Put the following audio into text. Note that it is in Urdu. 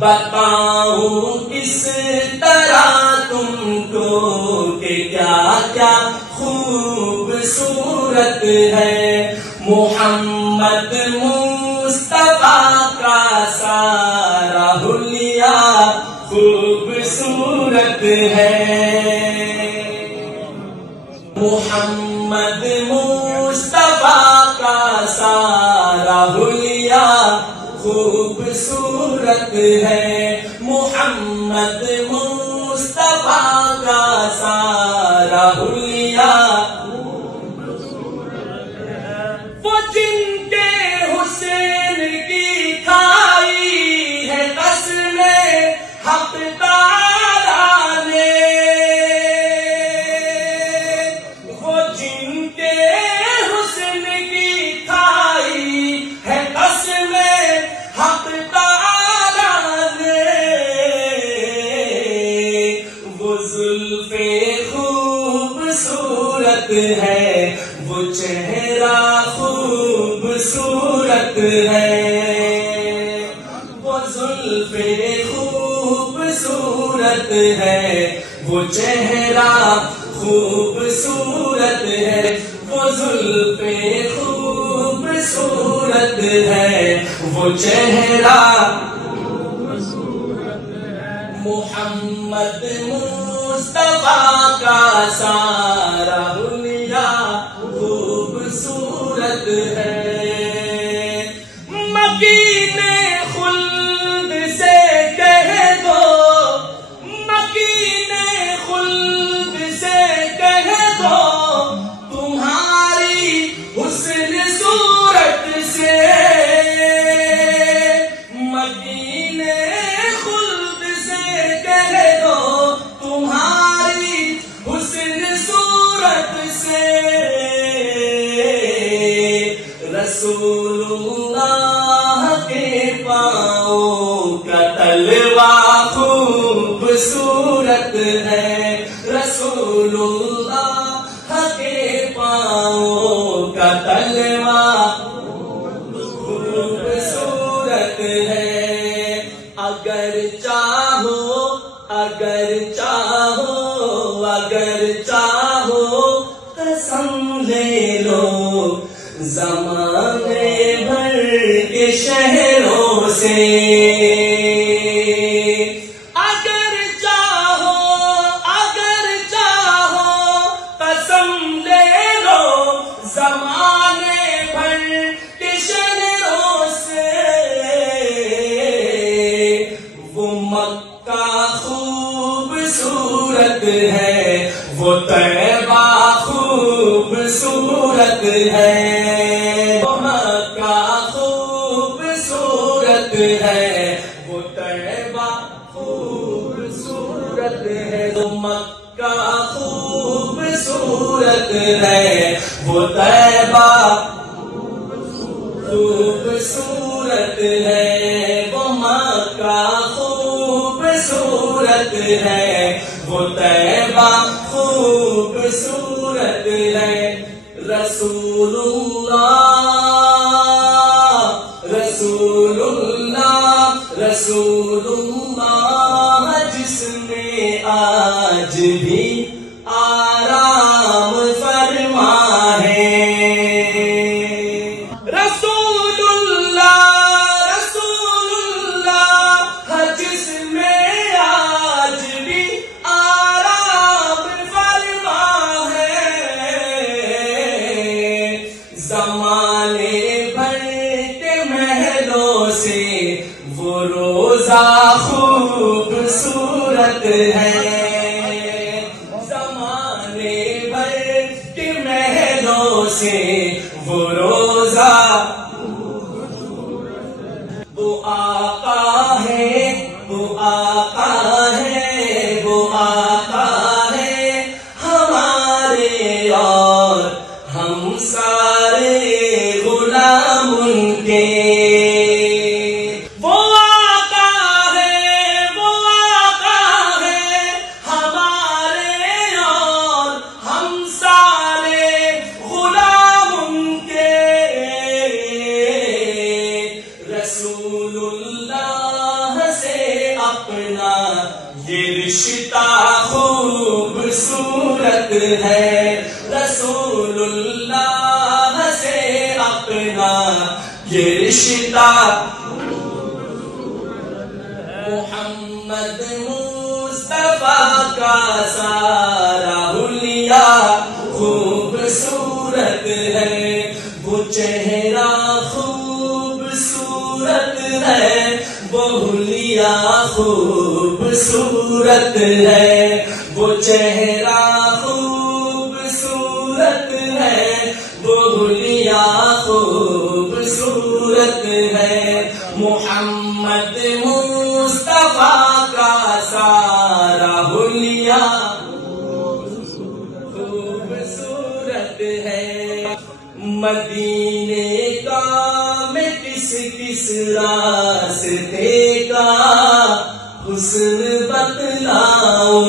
بتاؤں کس طرح تم کو کہ کیا کیا خوبصورت ہے محمد مصطفیٰ کا سارا حلیہ خوبصورت ہے محمد مصطفیٰ کا سارا حلیہ خوبصورت ہے محمد مصطفیٰ کا سارا حلیہ وہ جن کے حسین کی کھائی ہے قسم حق تعالیٰ نے وہ جن کے حسن کی کھائی ہے قسم حق تعالیٰ نے وہ زلف خوبصورت ہے وہ چہرہ خوبصورت ہے وہ زلف خوبصورت ہے وہ چہرہ خوبصورت ہے وہ زلف خوبصورت ہے وہ چہرہ محمد مصطفیٰ کا سارا حلیہ خوبصورت ہے مکین خلد سے کہہ دو مکین خلد سے کہہ دو تمہاری حسن صورت سے مکین خلد سے کہہ دو تمہاری حسن صورت سے رسول اللہ کے پاؤں کا تلوا خوبصورت ہے رسول اللہ کے پاؤں کا تلوا خوبصورت ہے اگر چاہو اگر چاہو اگر چاہو قسم لے لو زمانے بھر کے شہروں سے اگر چاہو قسم لے لو زمانے بھر کے شہروں سے وہ مکہ خوبصورت ہے وہ طیبہ خوبصورت ہے وہ مکہ خوبصورت ہے وہ طیبہ خوبصورت ہے وہ مکہ خوبصورت ہے وہ طیبہ خوبصورت ہے وہ مکہ خوبصورت ہے وہ طیبہ خوبصورت ہے رسول اللہ رسول اللہ رسول اللہ جس میں آج بھی آرام فرما ہے رسول اللہ جس میں آج بھی آرام فرما ہے زمانے بھر کے محلوں سے وہ روزہ خوبصورت ہے زمانے بھر کے محلوں سے وہ روزہ وہ آقا ہے وہ آقا ہے وہ آقا ہے ہمارے اور ہم سارے غلام ان کے وہ آقا ہے ہمارے اور ہم سارے غلام ان کے رسول اللہ سے اپنا یہ رشتہ خوبصورت ہے، رسول اللہ سے اپنا یہ رشتہ، محمد مصطفیٰ کا سارا حلیہ خوبصورت ہے، وہ چہرہ خوبصورت ہے، وہ حلیہ خوبصورت ہے، وہ چہرہ خوبصورت ہے، وہ حلیہ خوبصورت ہے، محمد مصطفیٰ کا سارا حلیہ خوبصورت ہے۔ مدینے کا میں کس کس راستے کا حسن بتلاؤں،